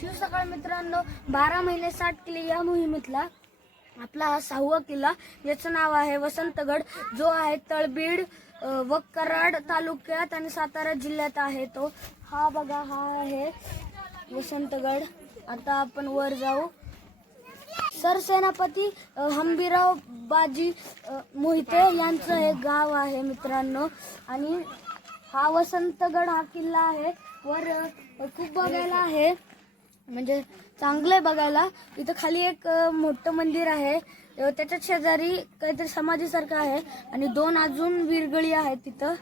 शिवसकाळ मित्रांनो, 12 महिने 60 किल्ले या मोहिमेतला आपला हा 6वा किल्ला, याचं नाव आहे वसंतगड, जो आहे तळबीड व कराड तालुक्यात आणि सातारा जिल्ह्यात आहे. तो हा बघा, हा आहे वसंतगड. आता आपण वर जाऊ. सरसेनापती हंबीरराव बाजी मोहिते यांचं हे गाव आहे मित्रांनो. आणि हा वसंतगड हा किल्ला आहे. वर खूप बघायला आहे, म्हणजे चांगलं आहे बघायला. इथं खाली एक मोठं मंदिर आहे, त्याच्या शेजारी काहीतरी समाधीसारखं आहे आणि 2 अजून विरगळी आहेत तिथं.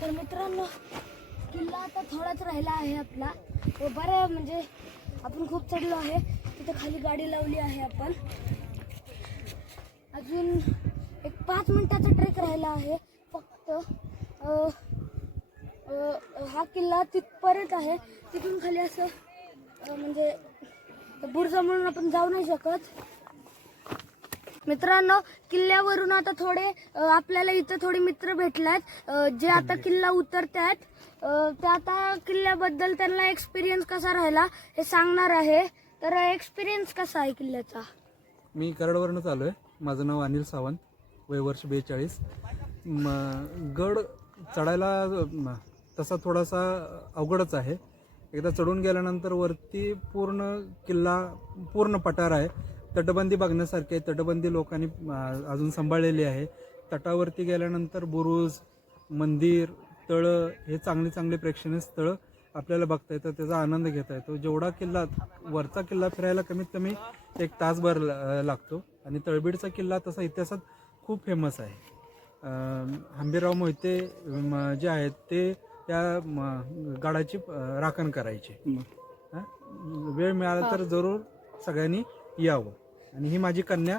तर मित्रांनो, किल्ला आता थोडाच राहिला आहे आपला. बरं, म्हणजे आपण खूप चढलो आहे. तिथे खाली गाडी लावली आहे आपण. अजून एक 5 मिनिटाचा ट्रेक राहिला आहे फक्त. हा किल्ला तिथपर्यंत आहे. तिथून खाली असं म्हणजे बुर्ज म्हणून आपण जाऊ नाही शकत. मित्रांनो, किल्ल्यावरून आता थोडे आपल्याला इथं थोडे मित्र भेटल्यात, जे आता किल्ला उतरतात. ते आता किल्ल्याबद्दल त्यांना एक्सपिरियन्स कसा राहिला हे सांगणार आहे. तर एक्सपिरियन्स कसा आहे किल्ल्याचा? मी कराडवरूनच आलो आहे. माझं नाव अनिल सावंत, वय वर्ष 42. गड चढायला तसा थोडासा अवघडच आहे. एकदा चढून गेल्यानंतर वरती पूर्ण किल्ला पूर्ण पठार आहे. तटबंदी बघण्यासारखी आहे. तटबंदी लोकांनी अजून सांभाळलेली आहे. तटावरती गेल्यानंतर बुरुज, मंदिर, तळं हे चांगली चांगली प्रेक्षणीय स्थळं आपल्याला बघता येतं. त्याचा आनंद घेता येतो. जेवढा किल्ला वरचा किल्ला फिरायला कमीत कमी 1 तासभर लागतो. आणि तळबीडचा किल्ला तसा इतिहासात खूप फेमस आहे. हंबीरराव मोहिते जे आहेत ते त्या गडाची राखण करायचे. वेळ मिळाला तर जरूर सगळ्यांनी यावं. आणि ही माझी कन्या,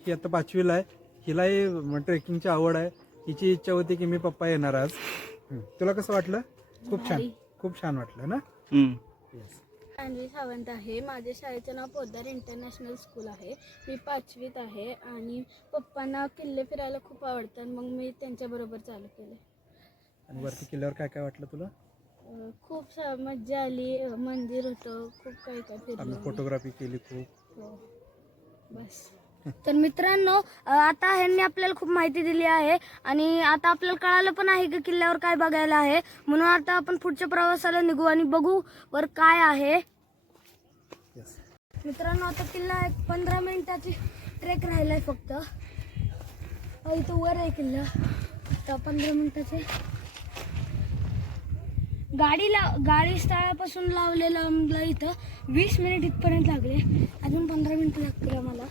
ही आता 5वीला आहे. हिलाही ट्रेकिंगची आवड आहे. हिची इच्छा होती की मी पप्पा येणार आज. तुला कसं वाटलं? खूप छान वाटलं ना? येस. अन्वी सावंत आहे. माझ्या शाळेचं नाव पोद्दार इंटरनॅशनल स्कूल आहे. मी 5वीत आहे आणि पप्पांना किल्ले फिरायला खूप आवडतात, मग मी त्यांच्याबरोबर चालू केले. आणि वरती किल्ल्यावर काय काय वाटलं तुला? खूप मज्जा आली. मंदिर होतं, खूप काही काय फिरलं. फोटोग्राफी केली खूप. हो, बस. तर मित्रांनो, आता ह्यांनी आपल्याला खूप माहिती दिली आहे आणि आता आपल्याला कळालं पण आहे की किल्ल्यावर काय बघायला आहे. म्हणून आता आपण पुढच्या प्रवासाला निघू आणि बघू वर काय आहे. मित्रांनो, आता किल्ला 15 मिनिटाची ट्रेक राहिलाय फक्त. इथं वर आहे किल्ला. आता 15 मिनिटाचे गाडी स्थळापासून लावलेलं आम्हाला इथं 20 मिनिट इथपर्यंत लागले. अजून 15 मिनिटं लागतील आम्हाला.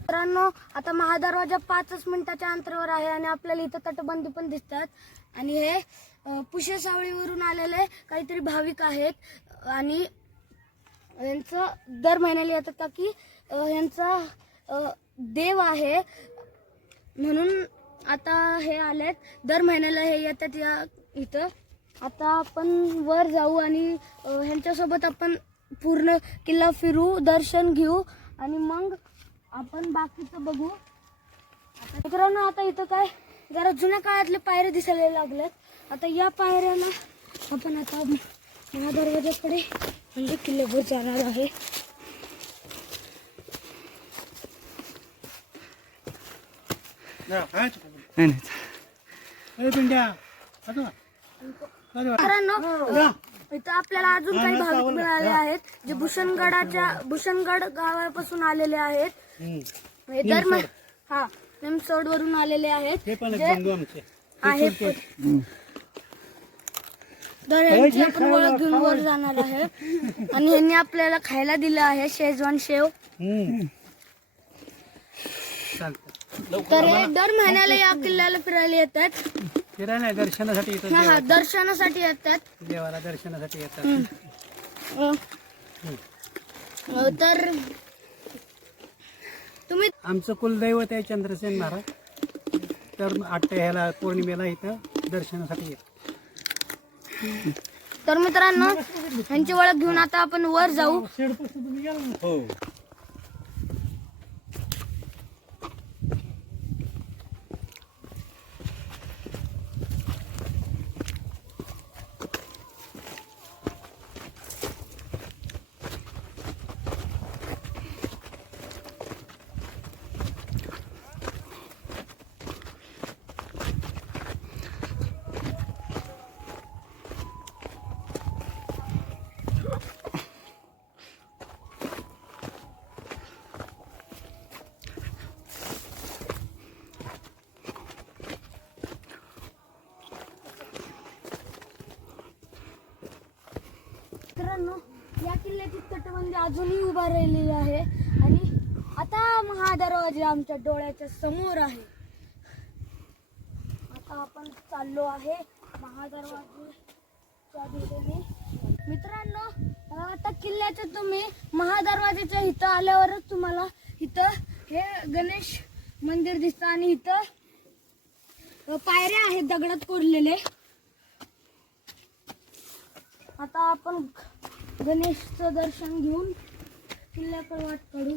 मित्रांनो, आता महादरवाजा 5 मिनिटाच्या अंतरावर आहे आणि आपल्याला इथं तटबंदी पण दिसतात. आणि हे पुशे सावळीवरून आलेले काहीतरी भाविक आहेत आणि यांचं दर महिन्याला येतात का की यांचा देव आहे म्हणून आता हे आलेत. दर महिन्याला हे येतात या इथं. आता आपण वर जाऊ आणि ह्यांच्यासोबत आपण पूर्ण किल्ला फिरू, दर्शन घेऊ आणि मग आपण बाकीचं बघू. मित्रांनो, आता इथं काय जरा जुन्या काळातले पायऱ्या दिसायला लागल्यात. आता या पायऱ्याला आपण आता महादरवाजाकडे म्हणजे किल्ल्यावर जाणार आहे. मित्रांनो, इथं आपल्याला अजून काही भाविक मिळाले आहेत जे भूषणगड गावापासून आलेले आहेत. हे निमसोड वरून आलेले आहेत. तर यांची आपण ओळख घेऊन वर जाणार आहे. आणि यांनी आपल्याला खायला दिलं आहे शेजवान शेव. तर हे दर महिन्याला या किल्ल्याला फिरायला येतात. फिरायला दर्शनासाठी येतात. हा दर्शनासाठी येतात. देवाला दर्शनासाठी येतात. तर तुम्ही आमचं कुलदैवत आहे चंद्रसेन महाराज. तर 8 ह्याला पौर्णिमेला इथं दर्शनासाठी येतात. तर मित्रांनो, यांची ओळख घेऊन आता आपण वर जाऊ. हो. मित्रांनो, या किल्ल्याची तटबंदी अजूनही उभा राहिलेली आहे आणि आता महादरवाजा आमच्या डोळ्याच्या समोर आहे. आता आपण चाललो आहे महादरवाजाच्या दिशेने. मित्रांनो, आता किल्ल्याच्या तुम्ही महादरवाजाच्या इथं आल्यावरच तुम्हाला इथं हे गणेश मंदिर दिसतं आणि इथं पायऱ्या आहेत दगडात कोरलेले. आता आपण गणेशचं दर्शन घेऊन किल्ल्याकडे वाट काढू.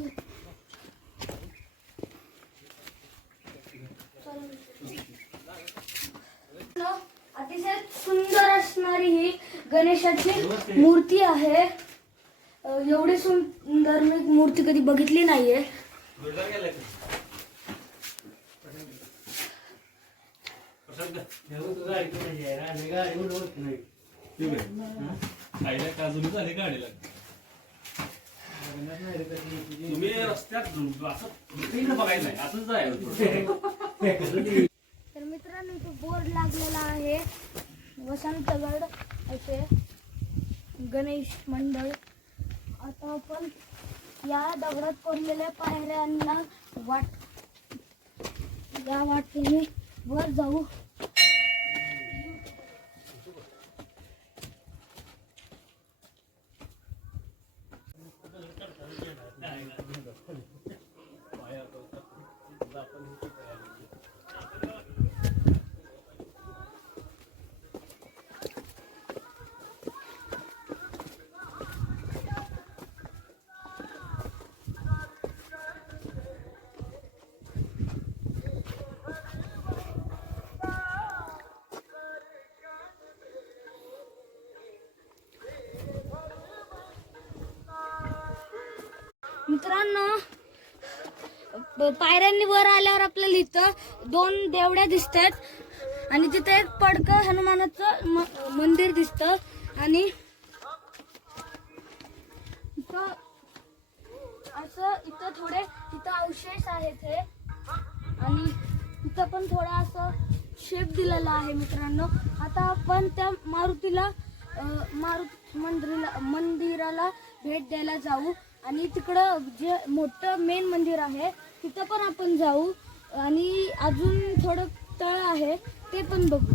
अतिशय सुंदर असणारी ही गणेशाची मूर्ती आहे. एवढी सुंदर मी मूर्ती कधी बघितली नाहीये. तुम्ही रस्त्यात बघायचं नाही असंच जायचं. तर मित्रांनो, इथे बोर्ड लागलेला आहे वसंतगड असे गणेश मंडळ. आता आपण या दगडात कोरलेल्या पायऱ्यांना या वाटेने वर जाऊ. मित्रांनो, पायऱ्यांनी वर आल्यावर आपल्याला इथं 2 देवड्या दिसतात आणि तिथे एक पडकं हनुमानाचं मंदिर दिसतं आणि इथं थोडे अवशेष आहेत हे आणि इथं पण थोडा असं शेप दिलेला आहे. मित्रांनो, आता आपण त्या मारुती मंदिराला भेट द्यायला जाऊ आणि तिकडं जे मोठं मेन मंदिर आहे तिथं पण आपण जाऊ आणि अजून थोडं तळ आहे ते पण बघू.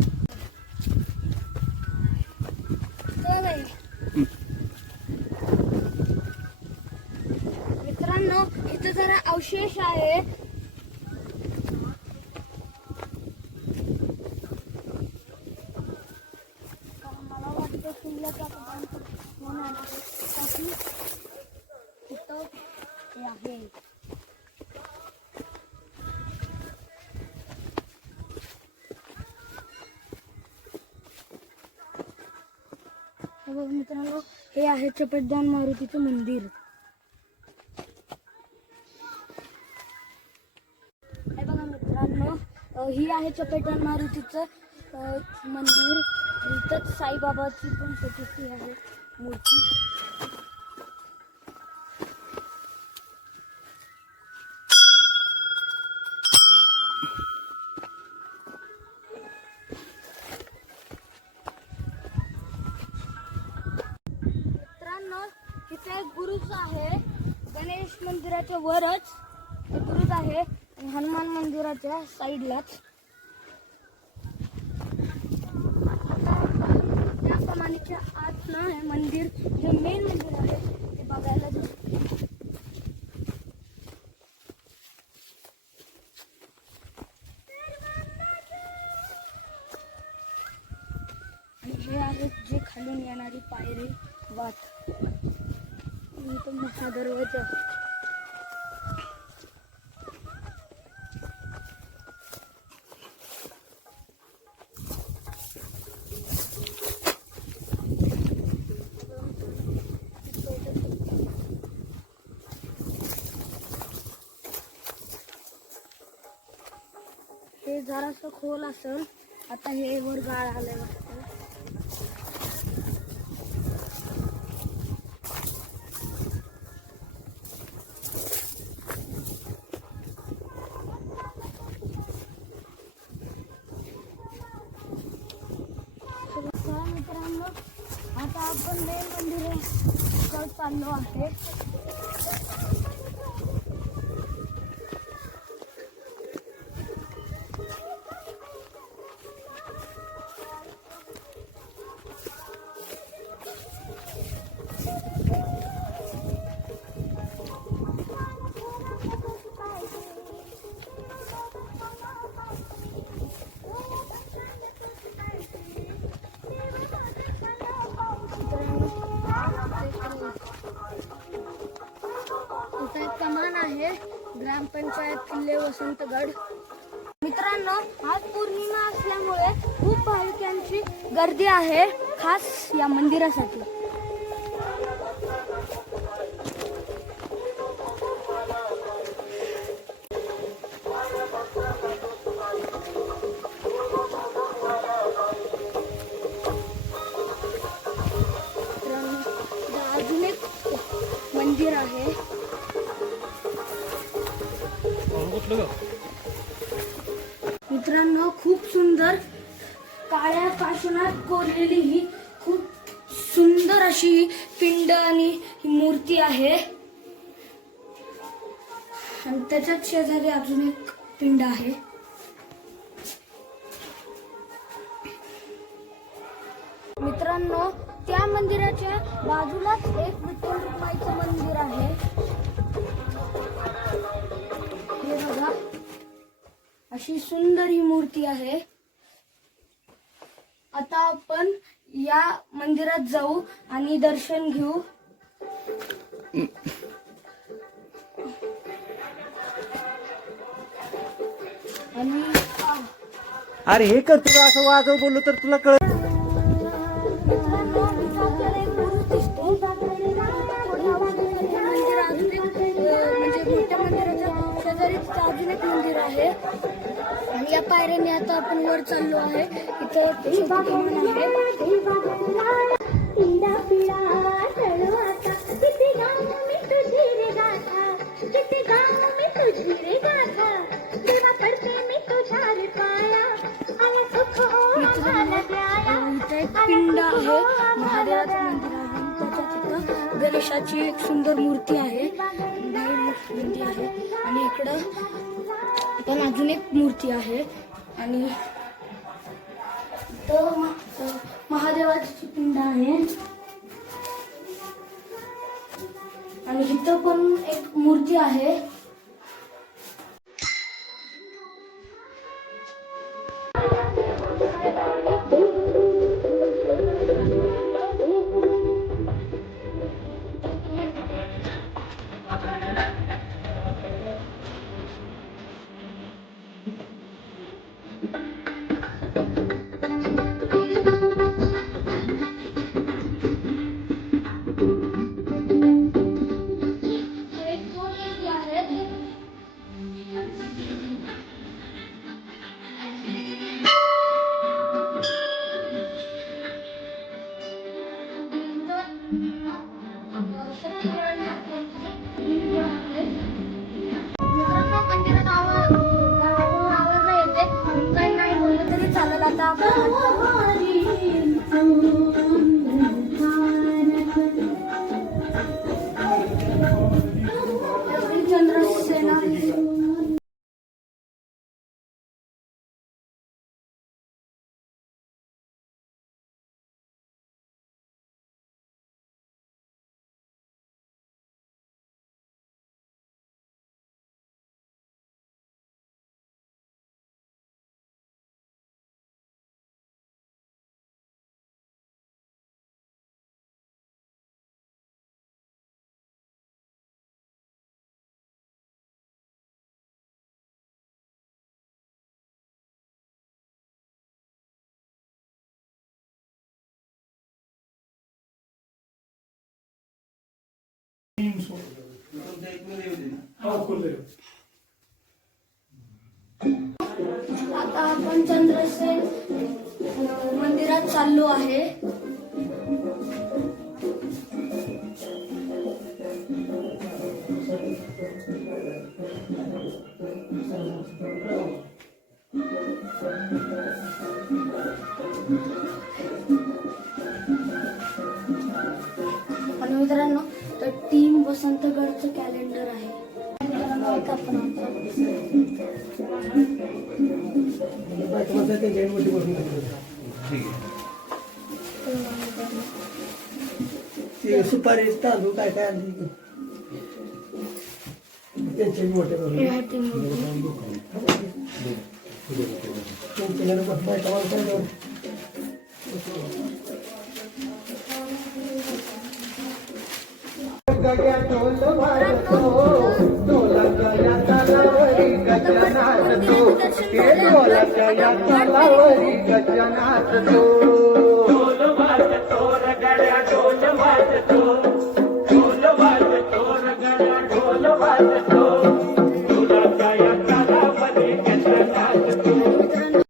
मित्रांनो, इथं जरा अवशेष आहे. मला वाटतं किल्ल्याचा हे आहे. बघा मित्रांनो, हे आहे चपटदान मारुतीचं मंदिर. हे बघा मित्रांनो, ही आहे चपटदान मारुतीचं मंदिर. इथंच साईबाबाची पण प्रतिष्ठी आहे, मूर्ती. मित्रांनो, इथे एक बुरुज आहे. गणेश मंदिराच्या वरच हे बुरुज आहे आणि हनुमान मंदिराच्या साईडलाच. त्या कमानीच्या आत ना हे मंदिर, जे मेन मंदिर आहे ते बघायला जाऊ. आणि हे आहेत जे खालून येणारी पायरी वाट. इथं महादरवाजा. हे जरासं खोल असेल. आता हे वर गाळ आलंय वाटतं. चला मित्रांनो, आता आपण मेन मंदिराकडे चाललो आहे. इथे एक कमान आहे, ग्रामपंचायत किल्ले वसंतगड. मित्रांनो, आज पौर्णिमा असल्यामुळे खूप भाविकांची गर्दी आहे, खास या मंदिरासाठी. अजून एक मंदिर आहे. मित्रांनो, खूप सुंदर काळ्या पाषाणात कोरलेली ही खूप सुंदर अशी पिंड आणि ही मूर्ती आहे. आणि त्याच्याच शेजारी अजून एक पिंड आहे. मित्रांनो, त्या मंदिराच्या बाजूलाच एक विठ्ठल रुक्माईचं मंदिर आहे. हे बघा, अशी सुंदर ही मूर्ती आहे. आता आपण या मंदिरात जाऊ आणि दर्शन घेऊ. आणि अरे हे कर, तुला असं वाजव बोललो तर तुला कळ. मित्रांनो, इथं आपल्याला एक बुरुज दिसतो. मंदिर अजून एक म्हणजे मोठ्या मंदिराच्या शेजारीच अजून एक मंदिर आहे. आणि या पायऱ्याने आता आपण वर चाललो आहे. इथं एक छोटी कमान आहे. इथं एक पिंड आहे, महादेवाचं मंदिर आहे. आणि त्याच्या तिथं गणेशाची एक सुंदर मूर्ती आहे, मूर्ती आहे. आणि इकडं पण अजून एक मूर्ती आहे. आणि इथं महादेवाची पिंड आहे. आणि इथं पण एक मूर्ती आहे. चंद्रसेना आता आपण चंद्रसेन मंदिरात चाललो आहे. आणि मित्रांनो तर टीम वसंतगडचं कॅलेंडर आहे. आता आपण सुपारी तांदूळ काय काय आणली त्यांचे मोठे हे आहे टीम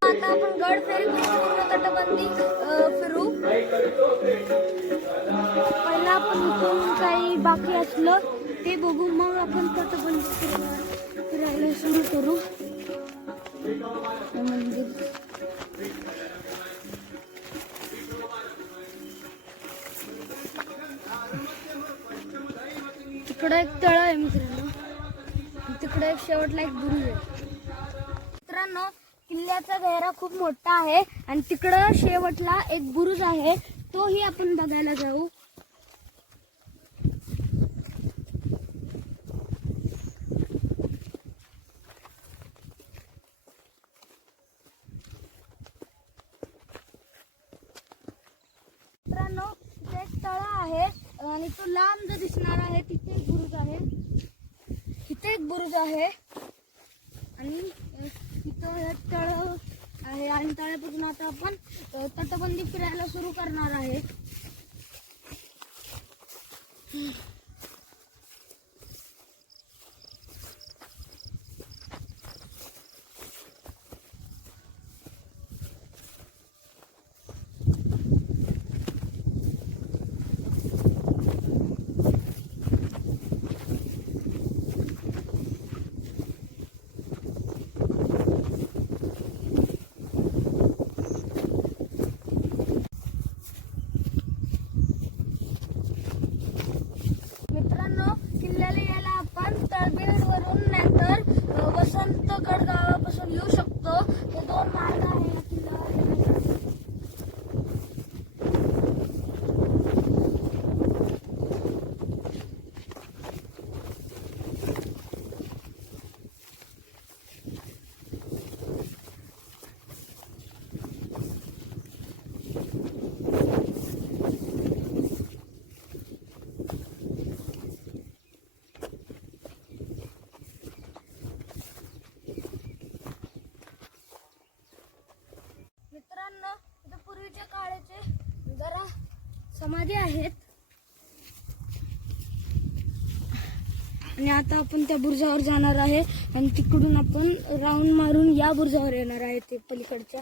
आता आपण गड फेरी पूर्ण तटबंदी फिरू. पहिला आपण इथून काही बाकी असलं ते बघू, मग आपण तटबंदी फिरायला सुरू करू. हे मंदिर तिकडे एक तळ आहे मित्रांनो, तिकडे एक शेवटला एक बुरुज आहे. मित्रांनो किल्ल्याचा घेरा खूप मोठा आहे आणि तिकडं शेवटला एक बुरुज आहे, तोही आपण बघायला जाऊ. मित्रांनो तिथे एक तळा आहे आणि तो लांब दिसणार आहे. तिथे एक बुरुज आहे, तिथे एक बुरुज आहे आणि तिथं हे तळ आहे आणि तळ्यापासून आता आपण तटबंदी फिरायला सुरू करणार आहे. मित्रांनो किल्ल्याला यायला आपण तळबिवडवरून नाहीतर वसंतगड गावापासून येऊ शकतो. हे दोन मार्ग आहे या किल्ल्यावर येण्यासाठी. मित्रांनो इथे पूर्वीच्या काळाचे जरा समाधी आहेत आणि आता आपण त्या बुरुजावर जाणार आहे आणि तिकडून आपण राऊंड मारून या बुरुजावर येणार आहे ते पलीकडच्या.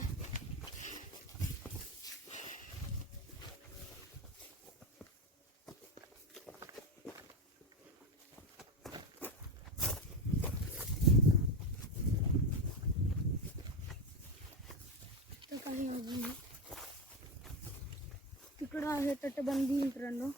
काही अजून हा आहे तटबंदी मित्रांनो.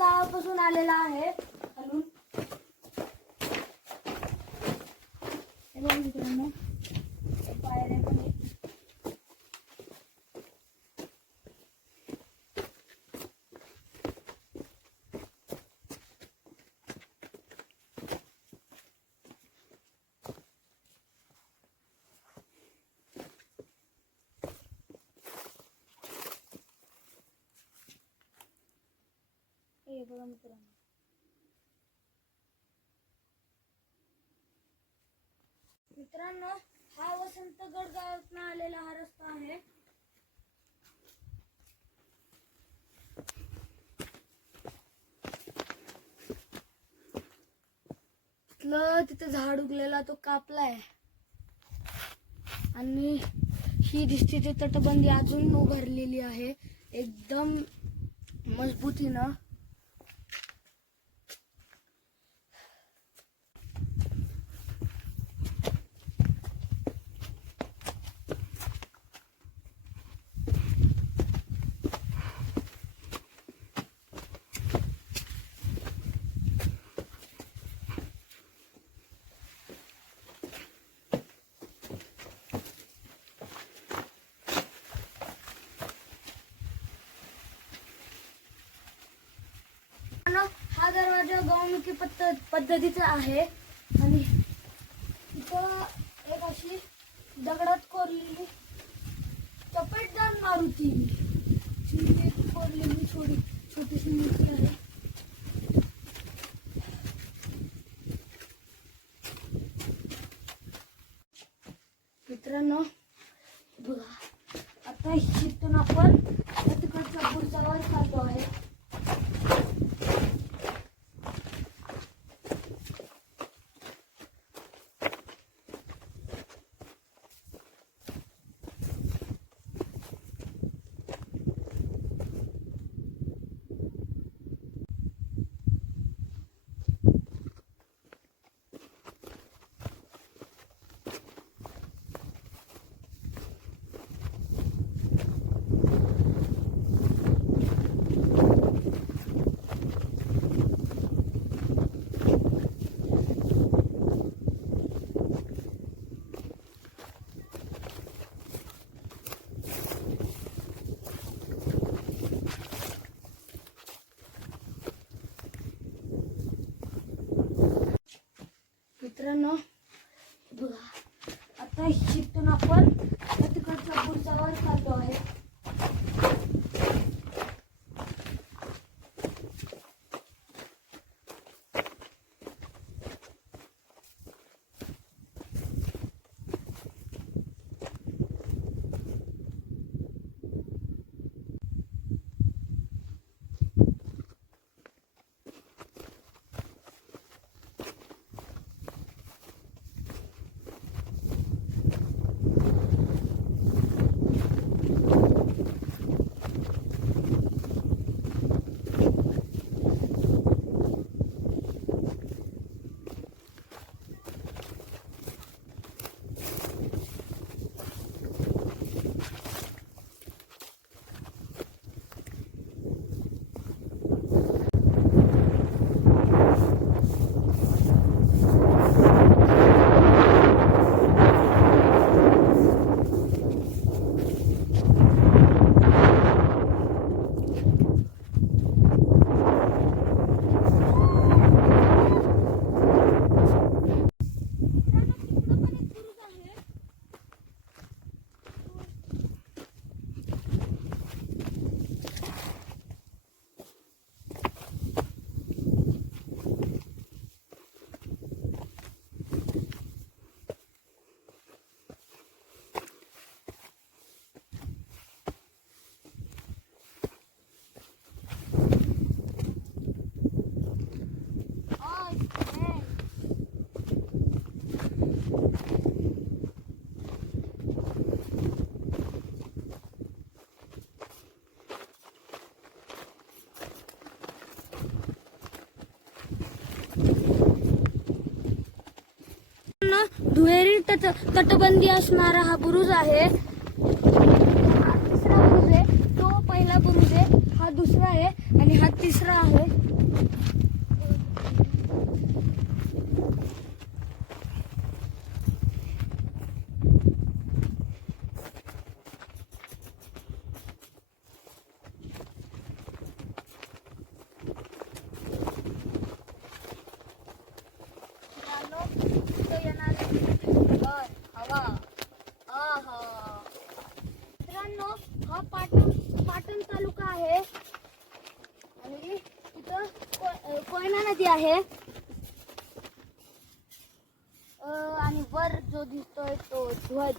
गावापासून आलेला आहे. हलून हे बघा मित्रांनो, पायऱ्या पण आहेत. हे बघा मित्रांनो, हा वसंतगड गावातून आलेला हा रस्ता आहे. तिथे झाड उगलेला तो कापलाय आणि ही दिसते ती तटबंदी अजून उभारलेली आहे एकदम मजबूतीनं. हा दरवाजा गौमुखी पद्धतीचा आहे आणि इथं एक अशी दगडात कोरलेली चपेटदार मारुती कोरलेली छोटीशी मूर्ती आहे. मित्रांनो बघा, आता इथून आपण तिकडच्या पुढच्या वर चाललो आहे. मित्रांनो बघा, आता इथून आपण तिकडच्या पुढच्या वर चाललो आहे. दुहेरी तटबंदी असणारा हा बुरुज आहे. हा तिसरा बुरुज आहे, तो पहिला बुरुज आहे, हा दुसरा आहे आणि हा तिसरा आहे. आहे आणि वर जो दिसतोय तो ध्वज.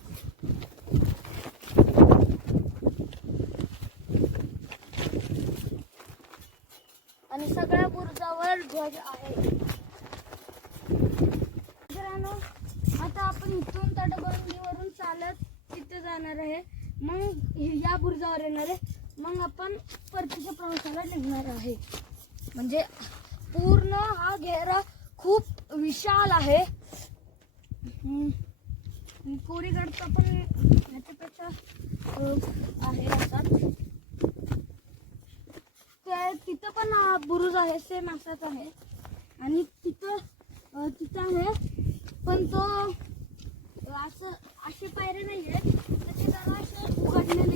आणि सगळ्या बुरुजावर ध्वज आहे. मित्रांनो, आता आपण इथून तटबंदीवरून चालत तिथे जाणार आहे. मग या बुरुजावर येणार आहे. मग आपण परतीच्या प्रवासाला निघणार आहे. म्हणजे पूर्ण हा घेरा खूप विशाल आहे. कोरीगडचा पण याच्यापेक्षा आहे असाच. तिथं पण बुरुज आहे, सेम असाच आहे. आणि तिथं आहे, पण तो असं अशी पायऱ्या नाही आहेत, त्याचे जरा असे उघडलेले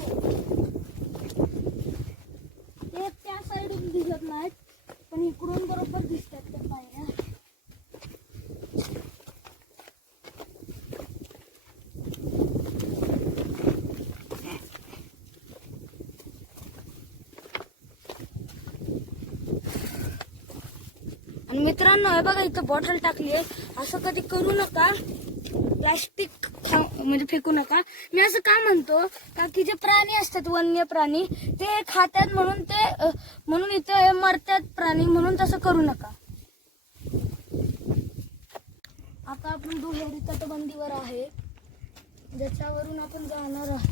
ते त्या साईडून दिसत नाहीत, पण इकडून बरोबर दिसतात त्या पायऱ्या. आणि मित्रांनो, हे बघा इथं बॉटल टाकली आहे. असं कधी करू नका, प्लॅस्टिक म्हणजे फेकू नका. मी असं का म्हणतो का की जे प्राणी असतात, वन्य प्राणी, ते खातात म्हणून इथं हे मरतात प्राणी, म्हणून तसं करू नका. आता आपण दुहेरी तटबंदीवर आहे, ज्याच्यावरून आपण जाणार आहोत.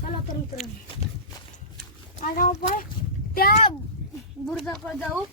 चला तर मित्रांनो, आता आपण त्या बुरुजाकडे जाऊ.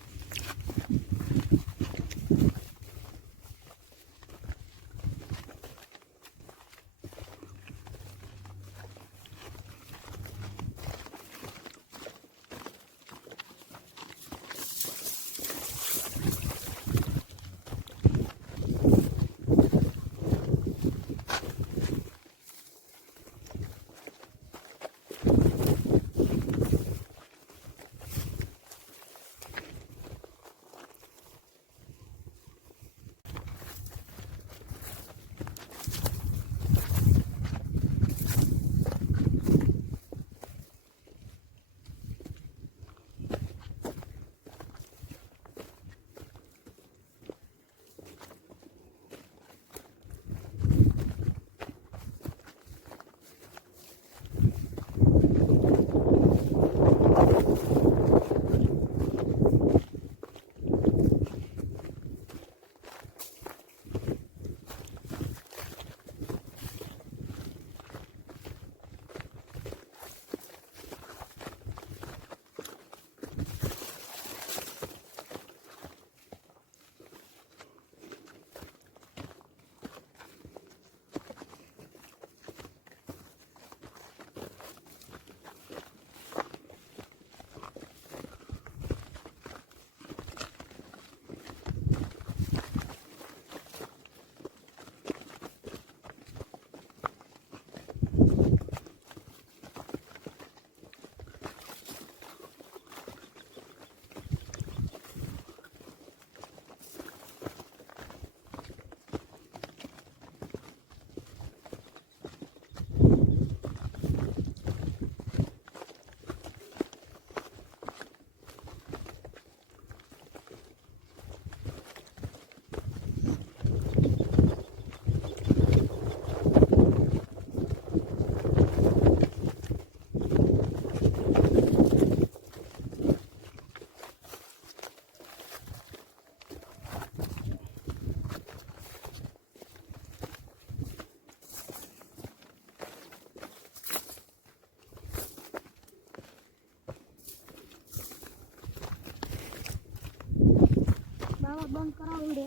बंद करा व्हिडिओ.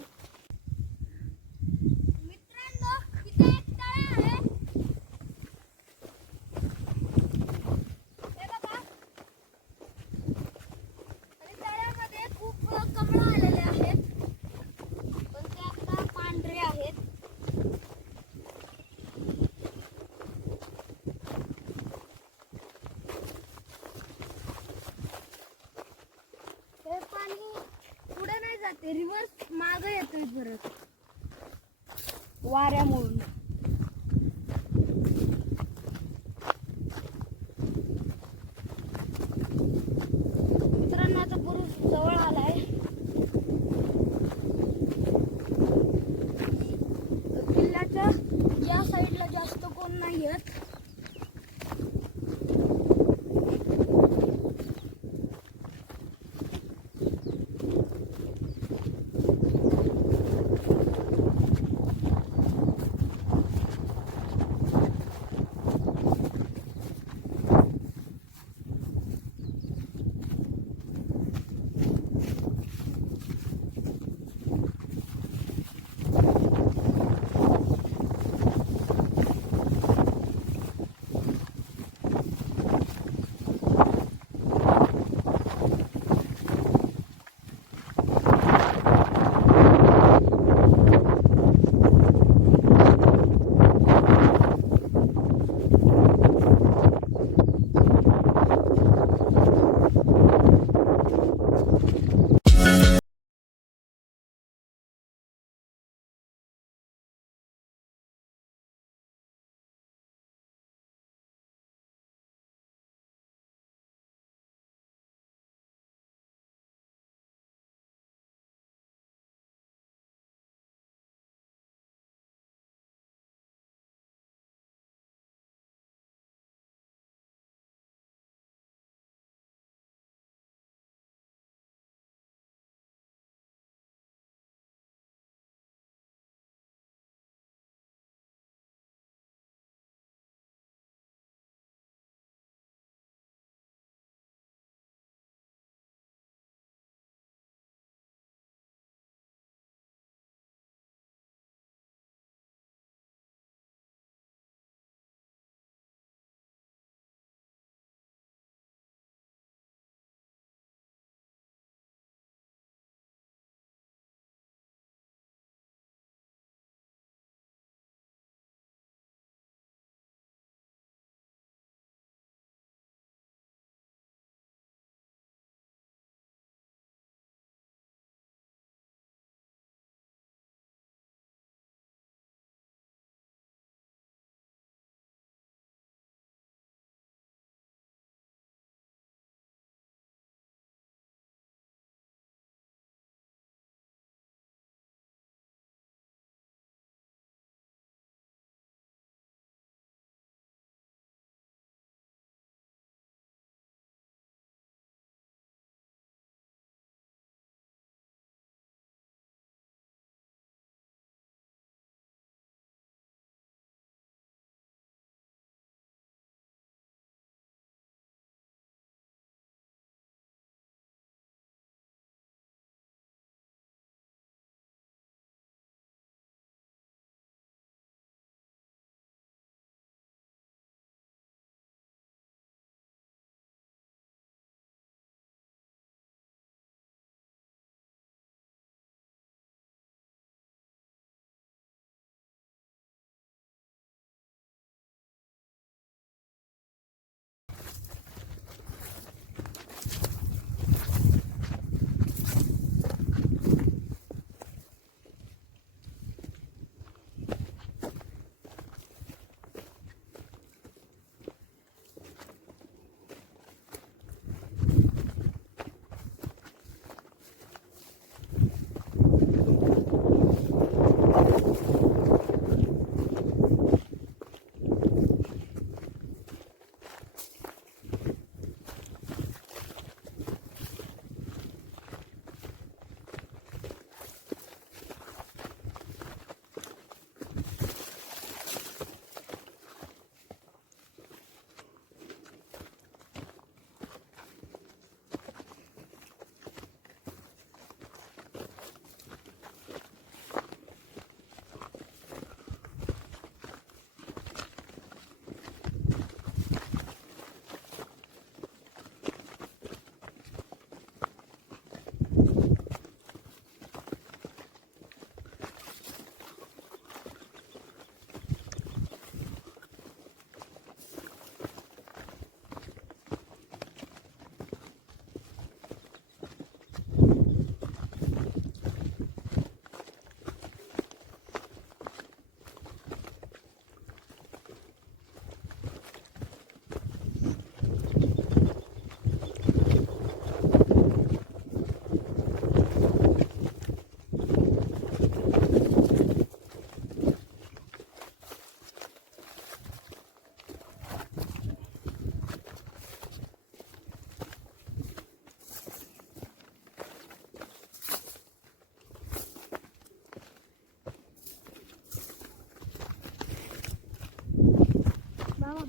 मित्रांनो, इथे एक तळ आहे, हे बघा. आणि तळ्यामध्ये खूप कमळं आलेले आहेत, पण ते आता पांढरे आहेत. हे पाणी पुढे नाही जाते, रिव्हर्स मागे येतोय परत वाऱ्यामुळं. मित्रांनो, आता बुरुज जवळ आलाय.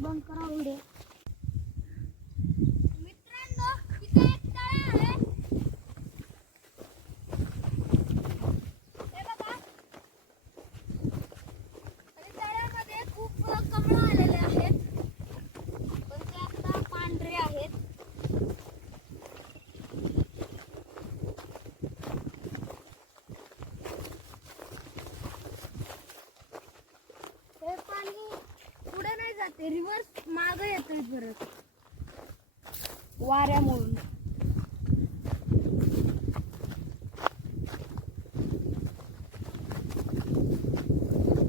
बंद करा व्हिडिओ. मित्रांनो, इथे एक तळ आहे. हे बघा. आणि तळ्यामध्ये खूप कमळं आलेले आहेत. पण ते आता पांढरे आहेत. हे पाणी पुढे नाही जाते, रिव्हर्स मागे येते परत वाऱ्यामुळून.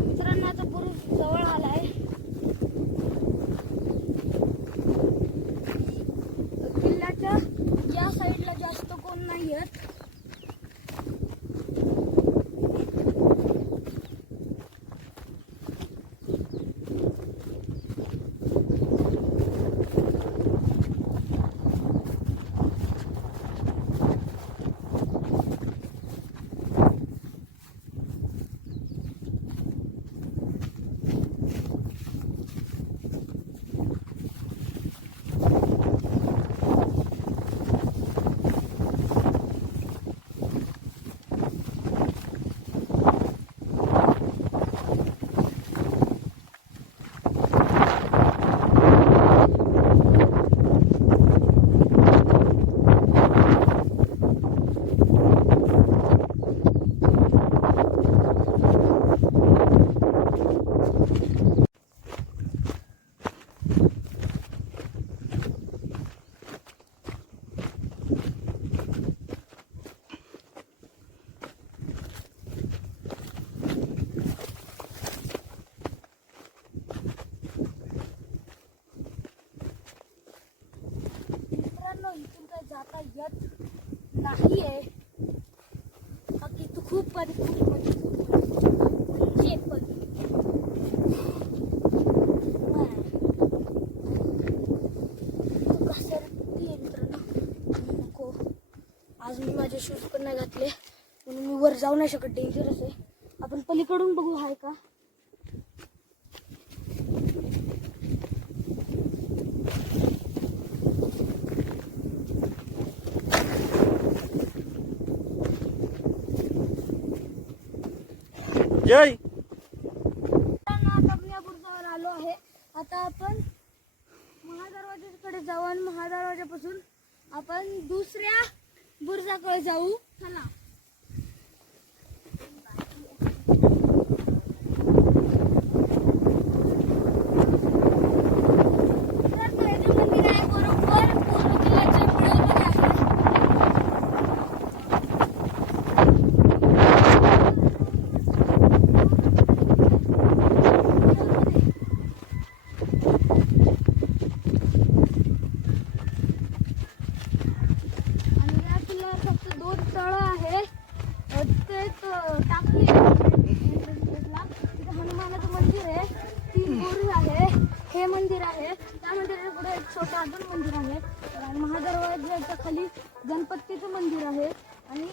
मित्रांनो, आता पुरुष जवळ आलाय. किल्ल्याच्या या साईडला जास्त कोण नाही आहेत. इथून काय जाता येत नाहीये. बाकी तू खूप म्हणजे पण घसरती मित्रांनो. नको, आज मी माझे शूज पण नाही घातले म्हणून मी वर जाऊ नाही शकत. डेंजरस आहे. आपण पलीकडून बघू हाय का. जय आता आपण या बुरुजावर आलो आहे. आता आपण महादरवाजाकडे जाऊ आणि महादरवाजापासून आपण दुसऱ्या बुरुजाकडे जाऊ. चला. मित्रांनो, हे जे मंदिर आहे बरोबर पूर्व किल्ल्याच्या मिडलमध्ये आहे. आणि या किल्ल्यावर फक्त 2 तळ आहे. ते टाकली एंट्रन्सला. तिथे हनुमानाचं मंदिर आहे. 3 बुरुज आहे. हे मंदिर आहे. त्या मंदिराच्या पुढे एक छोटं अजून मंदिर आहे. आणि महादरवाजाच्या खाली गणपतीचं मंदिर आहे. आणि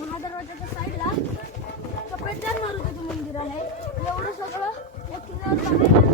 महादरवाजाच्या साईडला कपेलचार मारुतीचं मंदिर आहे. एवढं सगळं या किल्ल्यावर बांधलेलं आहे.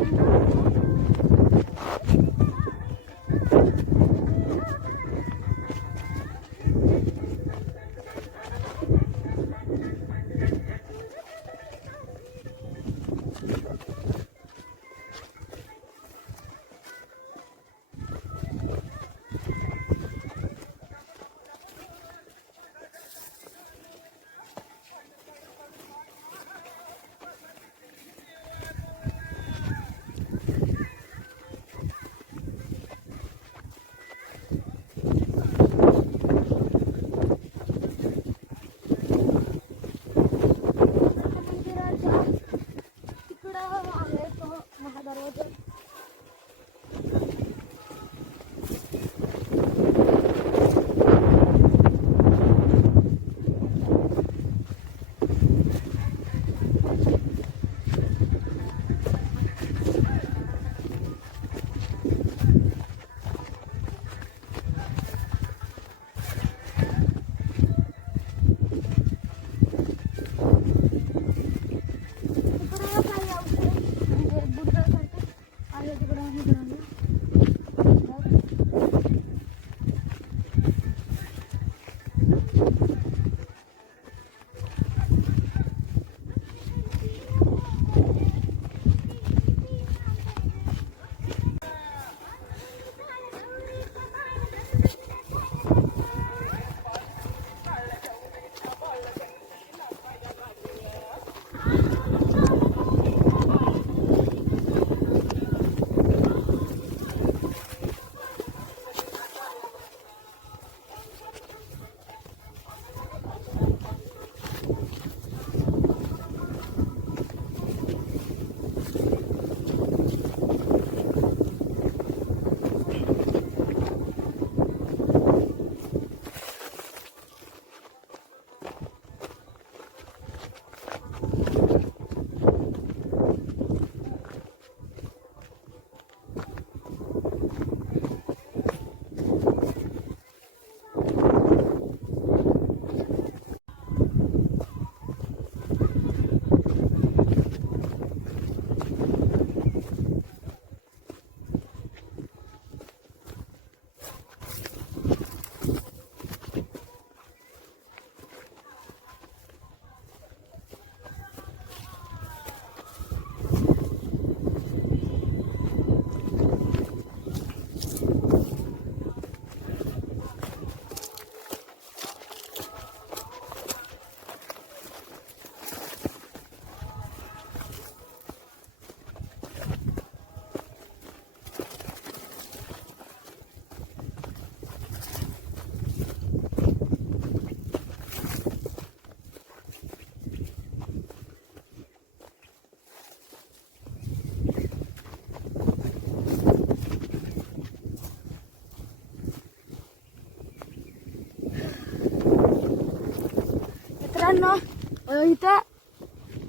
मित्रांनो इथं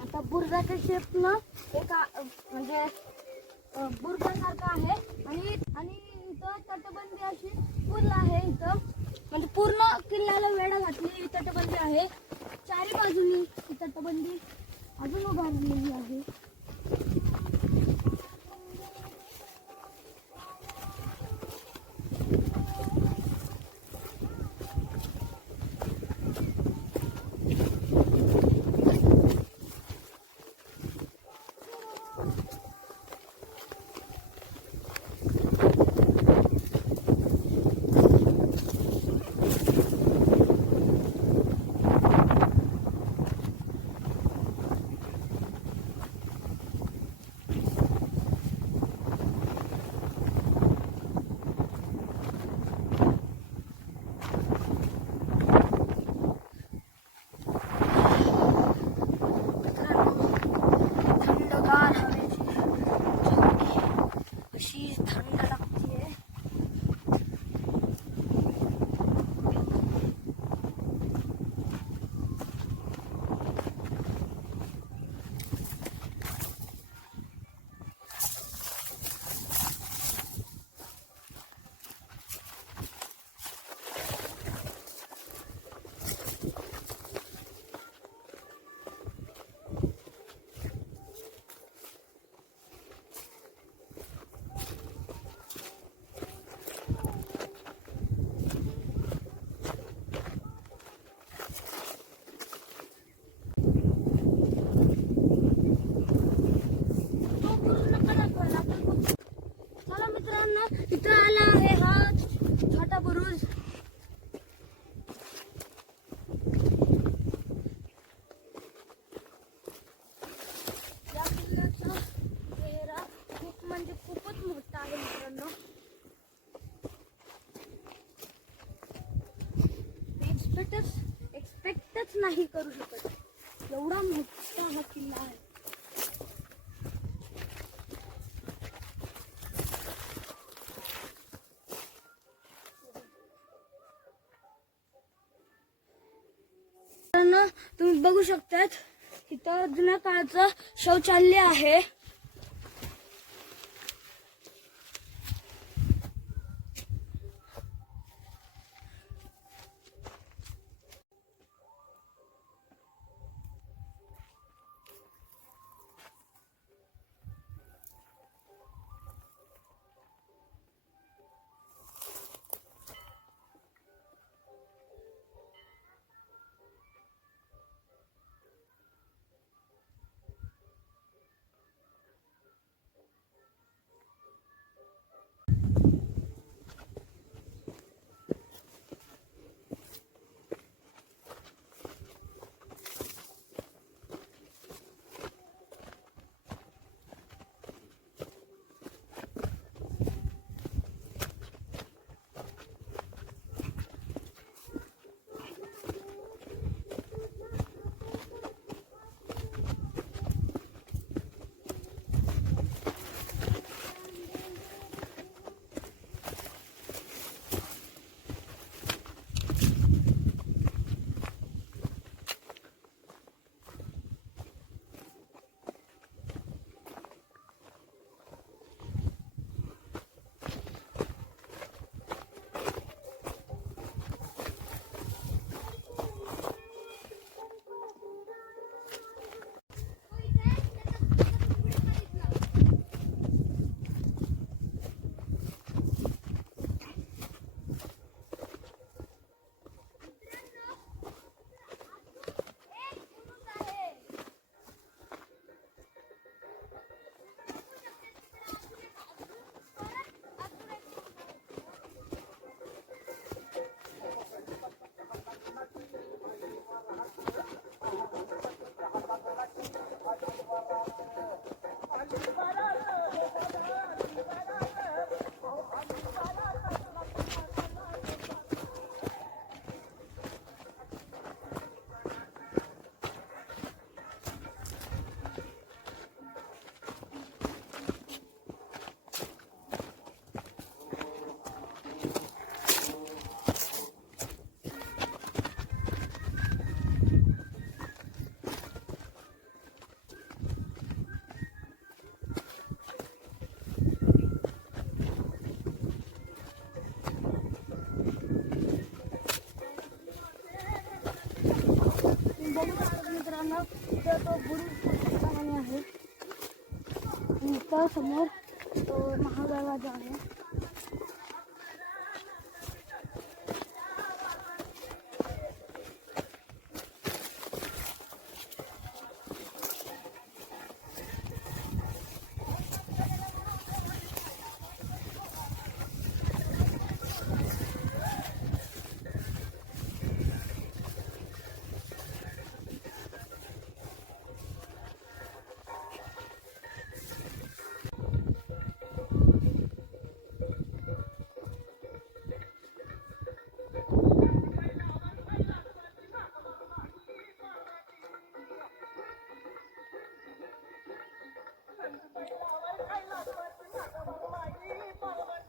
आता बुर्जाच्या शेपनं एक म्हणजे बुर्जासारखं आहे आणि इथं तटबंदी अशी पूर्ण आहे. इथं म्हणजे पूर्ण किल्ल्याला वेढा घातलेली तटबंदी आहे. चारी बाजूनी ही तटबंदी अजून उभारलेली आहे. थंडगार हवेची झोपडी अशी थंड लागतीये. चला मित्रांनो, इथं आला आहे हा छोटा बुरुज. या किल्ल्याचा चेहरा खूप म्हणजे खूपच मोठा आहे मित्रांनो. एक्सपेक्टच नाही करू शकत एवढा मोठा हा किल्ला आहे. तुम्ही बघू शकतात इथं जुन्या काळाचं शौचालय आहे. इथं तो गुरुप्रमाणे आहे आणि इथं समोर तो महादरवाजा आहे.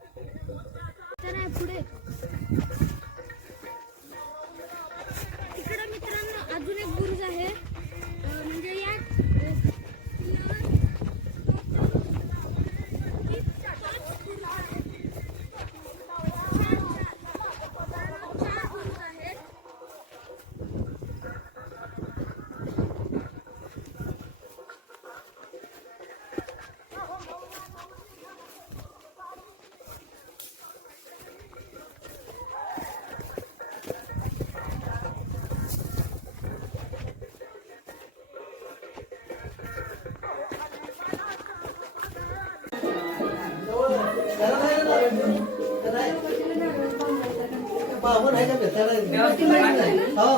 तर आहे पुढे इकडे मित्रांनो अजून एक बुरुज आहे. म्हणजे या बाबून आहे का भेटायला हो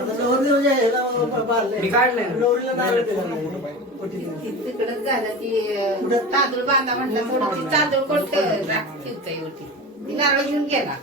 आता नवरी म्हणजे ह्याला बारलंय. नवरीला नारळ दिला नाही. तिकडच झालं की तांदूळ बांधा म्हटलं थोडं तांदूळ कोणत ठेवता होती ती नारळ घेऊन गेला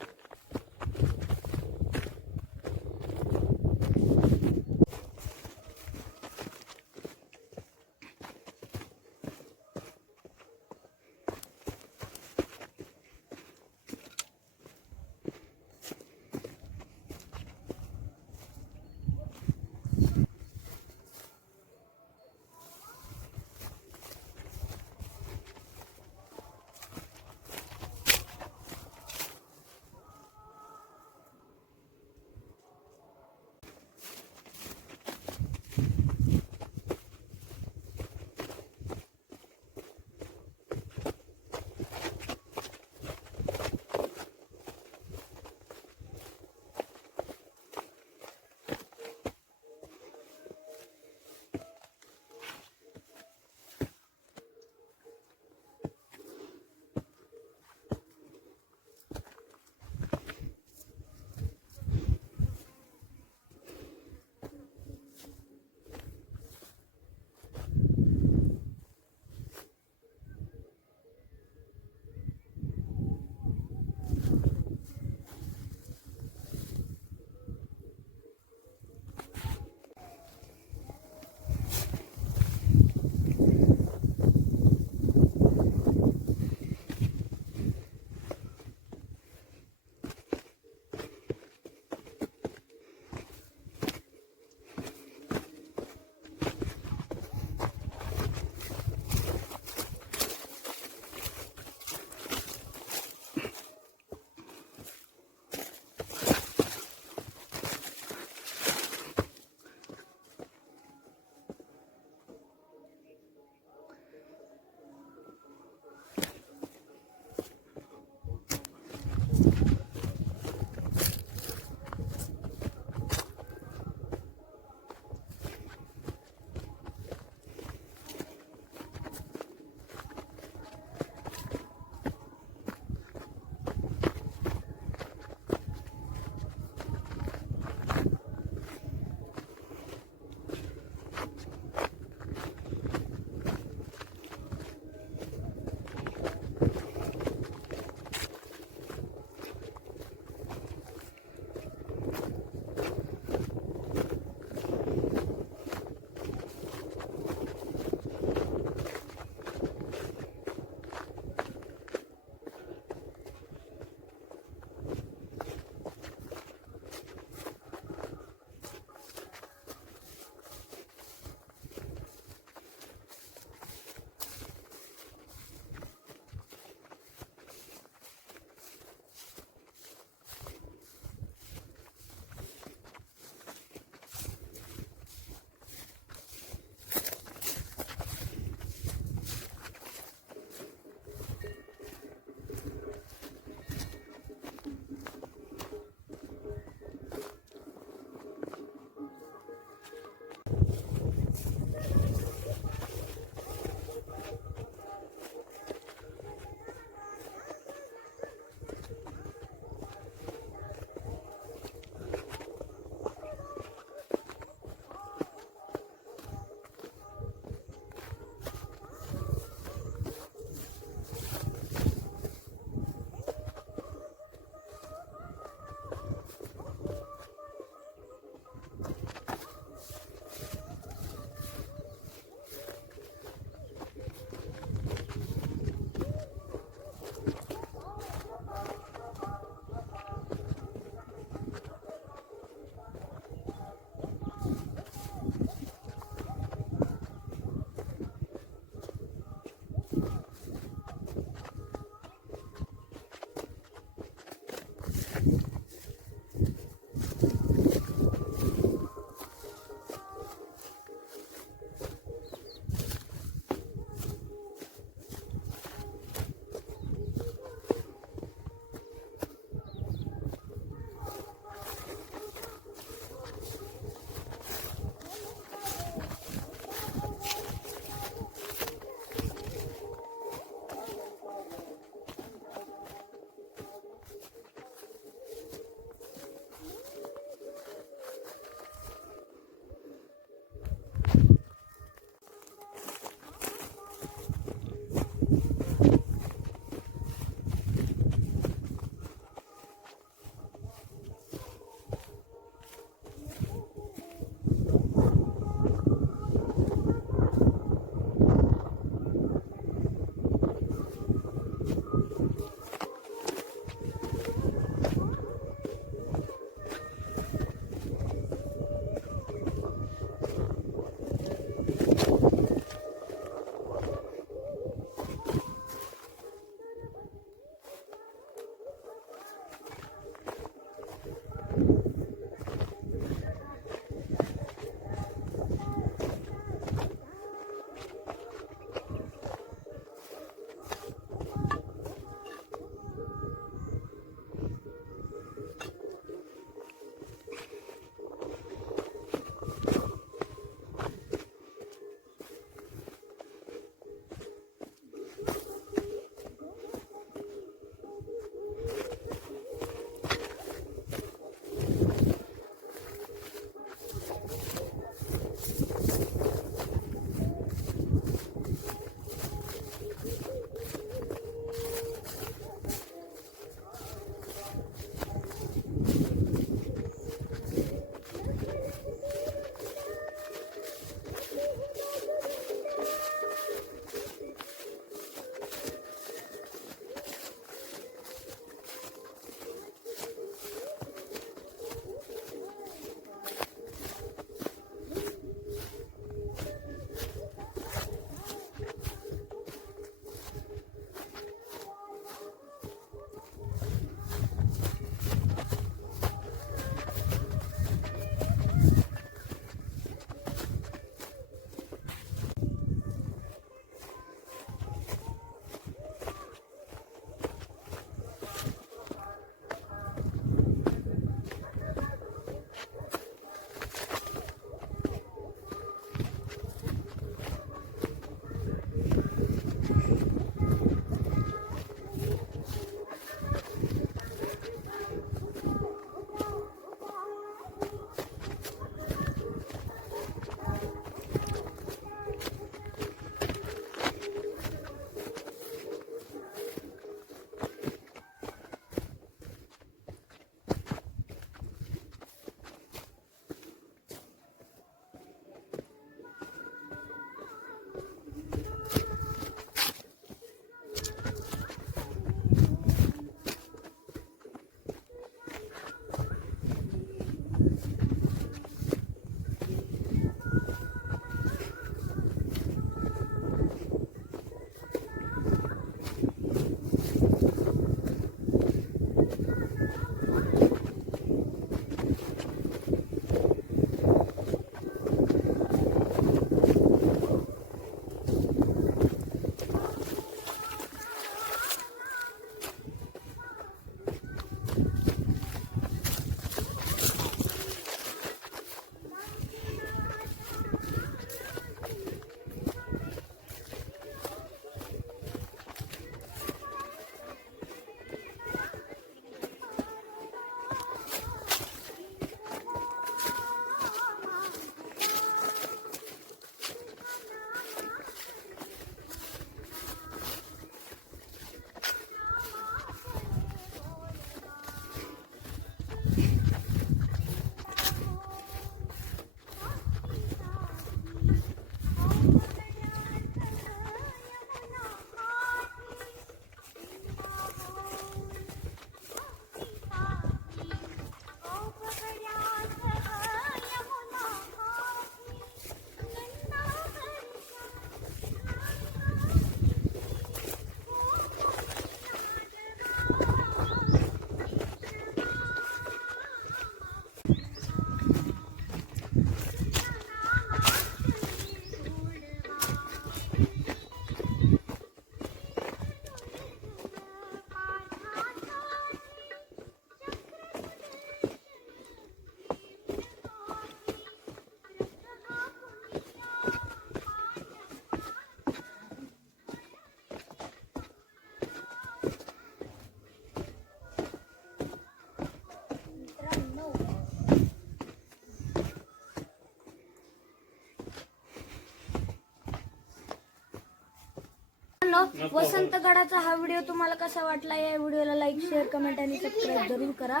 मित्रांनो, वसंतगडाचा हा व्हिडिओ तुम्हाला कसा वाटला? या व्हिडिओला लाईक, शेअर, कमेंट आणि सबस्क्राईब जरूर करा.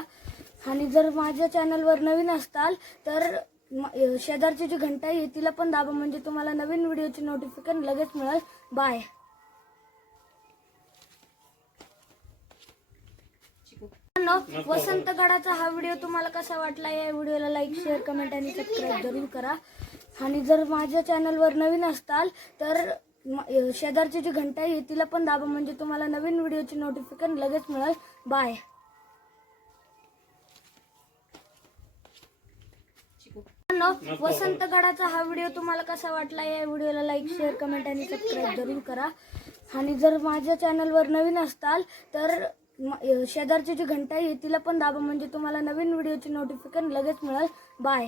आणि जर माझ्या चॅनलवर नवीन असताल तर शेजारची जी घंटा आहे तिला पण दाबा, म्हणजे तुम्हाला नवीन व्हिडिओची नोटिफिकेशन लगेच मिळेल. बाय. वसंतगडाचा हा व्हिडिओ तुम्हाला कसा वाटला? या व्हिडिओला लाईक, शेअर, कमेंट आणि सबस्क्राईब जरूर करा. आणि जर माझ्या चॅनलवर नवीन असताल तर शेजारची जी घंटा आहे तिला पण दाबा, म्हणजे तुम्हाला नवीन व्हिडिओची नोटिफिकेशन लगेच मिळेल. बाय. वसंतगडाचा हा व्हिडिओ तुम्हाला कसा वाटला? या व्हिडिओला लाईक, शेअर, कमेंट आणि सबस्क्राईब जरूर करा. आणि जर माझ्या चॅनलवर नवीन असताल तर शेजारची जी घंटा आहे तिला पण दाबा, म्हणजे तुम्हाला नवीन व्हिडिओची नोटिफिकेशन लगेच मिळेल. बाय.